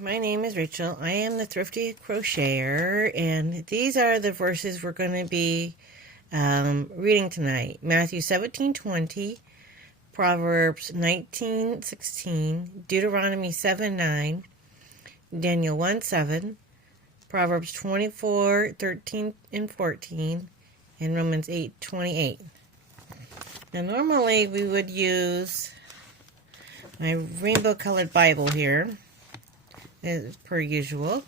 My name is Rachel. I am the Thrifty Crocheter, and these are the verses we're going to be reading tonight. Matthew 17:20, Proverbs 19:16, Deuteronomy 7:9, Daniel 1:7, Proverbs 24:13 and 14, and Romans 8:28. Now, normally we would use my rainbow-colored Bible here, as per usual,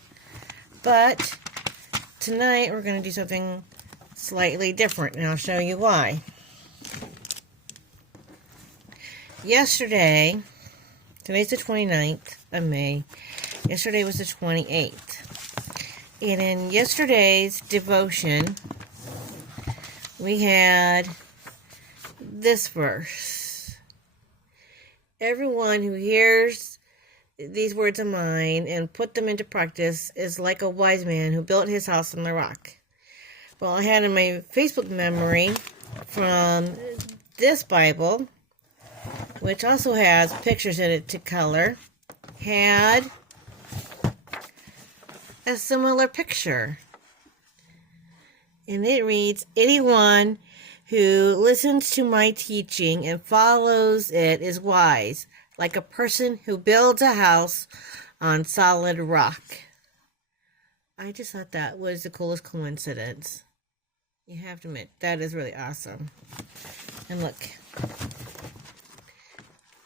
but tonight we're going to do something slightly different, and I'll show you why. Today's the 29th of May, yesterday was the 28th, and in yesterday's devotion, we had this verse: everyone who hears these words of mine and put them into practice is like a wise man who built his house on the rock. Well, I had in my Facebook memory from this Bible, which also has pictures in it to color, had a similar picture. And it reads, anyone who listens to my teaching and follows it is wise, like a person who builds a house on solid rock. I just thought that was the coolest coincidence. You have to admit, that is really awesome. And look,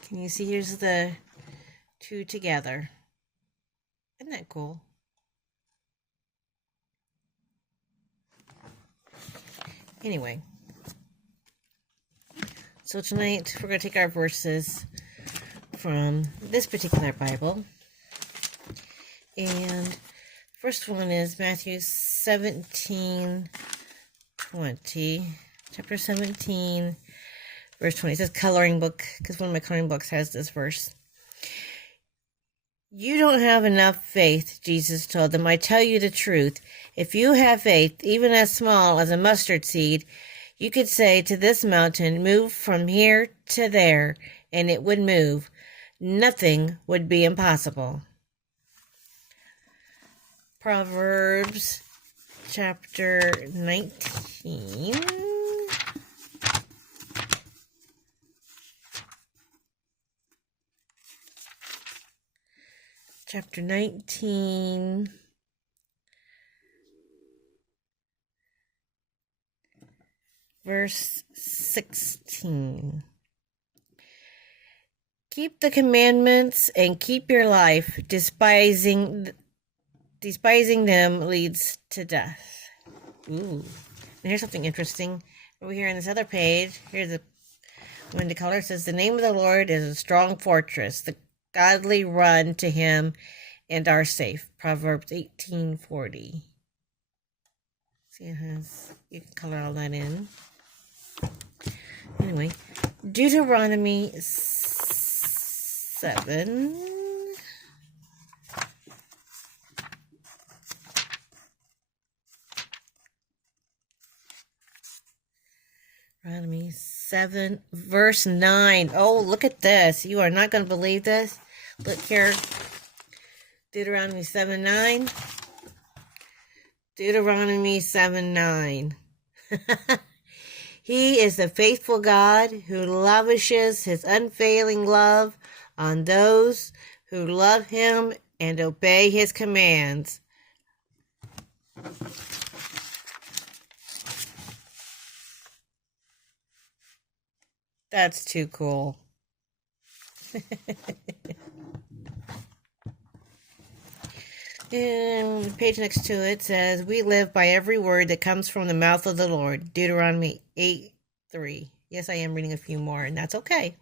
can you see, here's the two together. Isn't that cool? Anyway, so tonight we're going to take our verses from this particular Bible, and first one is Matthew 17:20, chapter 17, verse 20. It says coloring book, because one of my coloring books has this verse. You don't have enough faith, Jesus told them. I tell you the truth. If you have faith, even as small as a mustard seed, you could say to this mountain, move from here to there, and it would move. Nothing would be impossible. Proverbs chapter 19. Chapter 19. Verse 16. Keep the commandments and keep your life. Despising them leads to death. Ooh. And here's something interesting. Over here on this other page, here's the one the color says, the name of the Lord is a strong fortress. The godly run to him and are safe. Proverbs 18:40. See, it has, you can color all that in. Anyway, Deuteronomy 7. Deuteronomy 7, verse 9. Oh, look at this. You are not going to believe this. Look here. Deuteronomy 7:9. Deuteronomy 7:9. He is the faithful God who lavishes his unfailing love on those who love him and obey his commands. That's too cool. And the page next to it says, we live by every word that comes from the mouth of the Lord. Deuteronomy 8:3. Yes, I am reading a few more, and that's okay.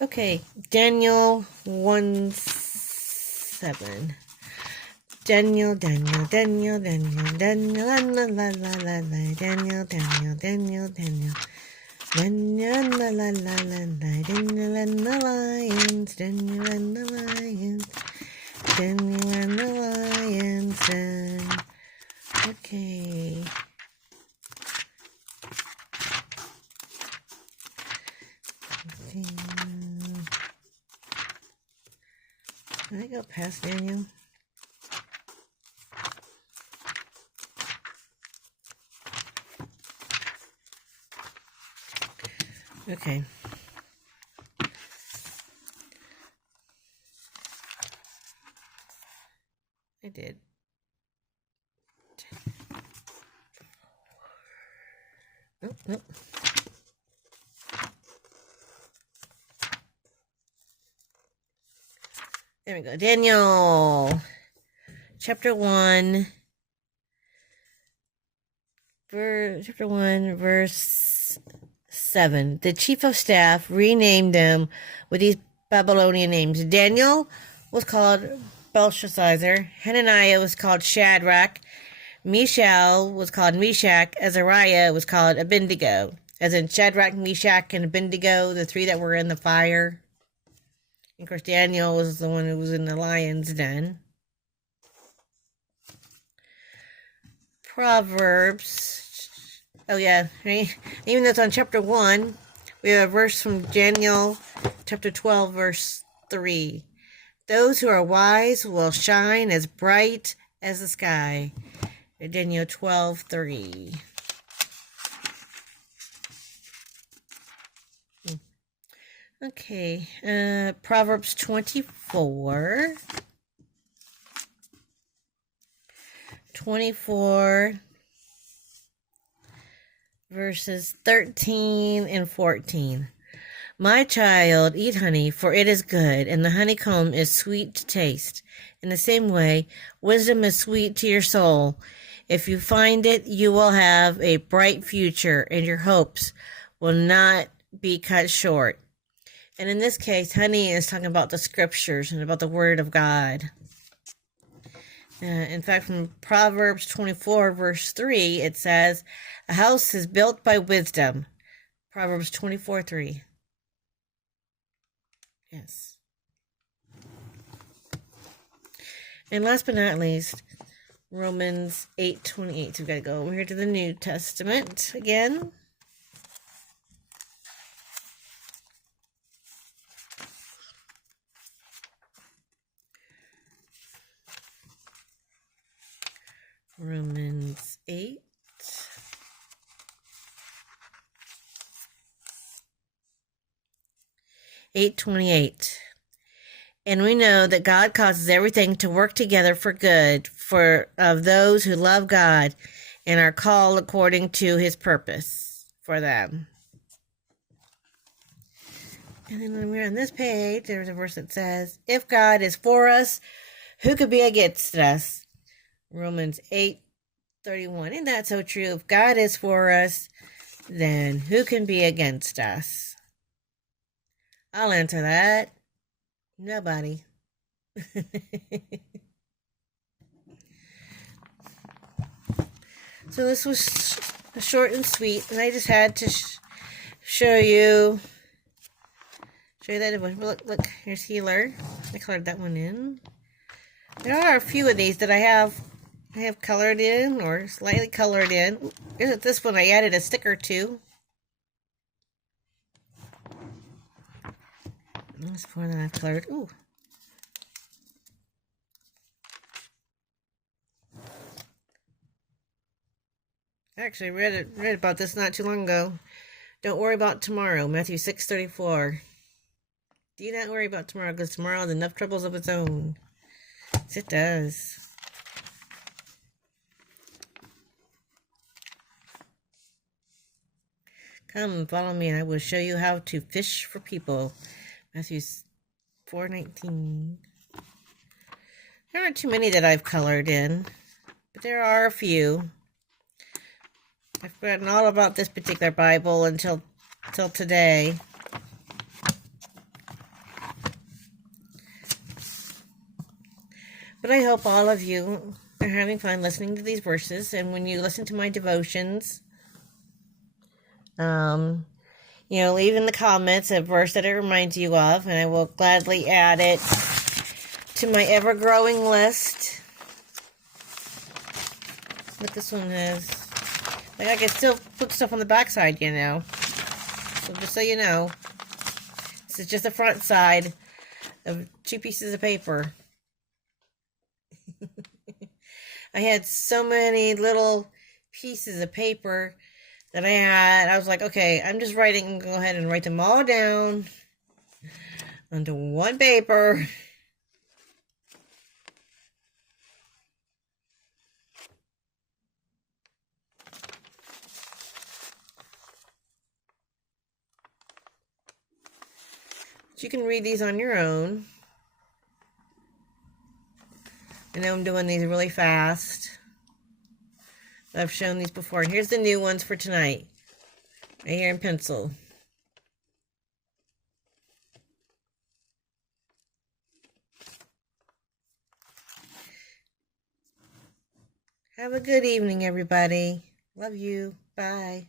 Okay, Daniel 1:7. Daniel, la la la la la, Daniel, la la la la, Daniel and the lions, Daniel and the lions. Daniel and the lions and okay. Can I go past Daniel? Okay. I did. Nope, nope. There we go. Daniel, chapter 1, verse 7. The chief of staff renamed them with these Babylonian names. Daniel was called Belshazzar. Hananiah was called Shadrach. Mishael was called Meshach. Azariah was called Abednego. As in Shadrach, Meshach, and Abednego, the three that were in the fire. Of course, Daniel was the one who was in the lion's den. Proverbs. Oh, yeah. Even though it's on chapter 1, we have a verse from Daniel chapter 12, verse 3. Those who are wise will shine as bright as the sky. Daniel 12:3. Okay, Proverbs 24, verses 13 and 14. My child, eat honey, for it is good, and the honeycomb is sweet to taste. In the same way, wisdom is sweet to your soul. If you find it, you will have a bright future, and your hopes will not be cut short. And in this case, honey is talking about the scriptures and about the word of God. In fact, from Proverbs 24, verse 3, it says, a house is built by wisdom. Proverbs 24:3. Yes. And last but not least, Romans 8:28. So we've got to go over here to the New Testament again. Romans 8:28. And we know that God causes everything to work together for good of those who love God and are called according to his purpose for them. And then when we're on this page, there's a verse that says, if God is for us, who could be against us? Romans 8:31. Isn't that so true? If God is for us, then who can be against us? I'll answer that. Nobody. So this was short and sweet, and I just had to show you that. Look, here's healer. I colored that one in. There are a few of these that I have colored in or slightly colored in. Here's this one I added a sticker to. This one that I've colored. Ooh. I actually read about this not too long ago. Don't worry about tomorrow. Matthew 6:34. Do not worry about tomorrow, because tomorrow has enough troubles of its own. Yes, it does. Come, follow me, and I will show you how to fish for people. Matthew 4:19. There aren't too many that I've colored in, but there are a few. I've forgotten all about this particular Bible until today. But I hope all of you are having fun listening to these verses, and when you listen to my devotions, leave in the comments a verse that it reminds you of, and I will gladly add it to my ever-growing list. What this one is. Like, I can still put stuff on the backside, So just so you know, this is just the front side of 2 pieces of paper. I had so many little pieces of paper that I was like, okay, I'm just writing, go ahead and write them all down onto one paper. You can read these on your own. I know I'm doing these really fast. I've shown these before. And here's the new ones for tonight. Right here in pencil. Have a good evening, everybody. Love you. Bye.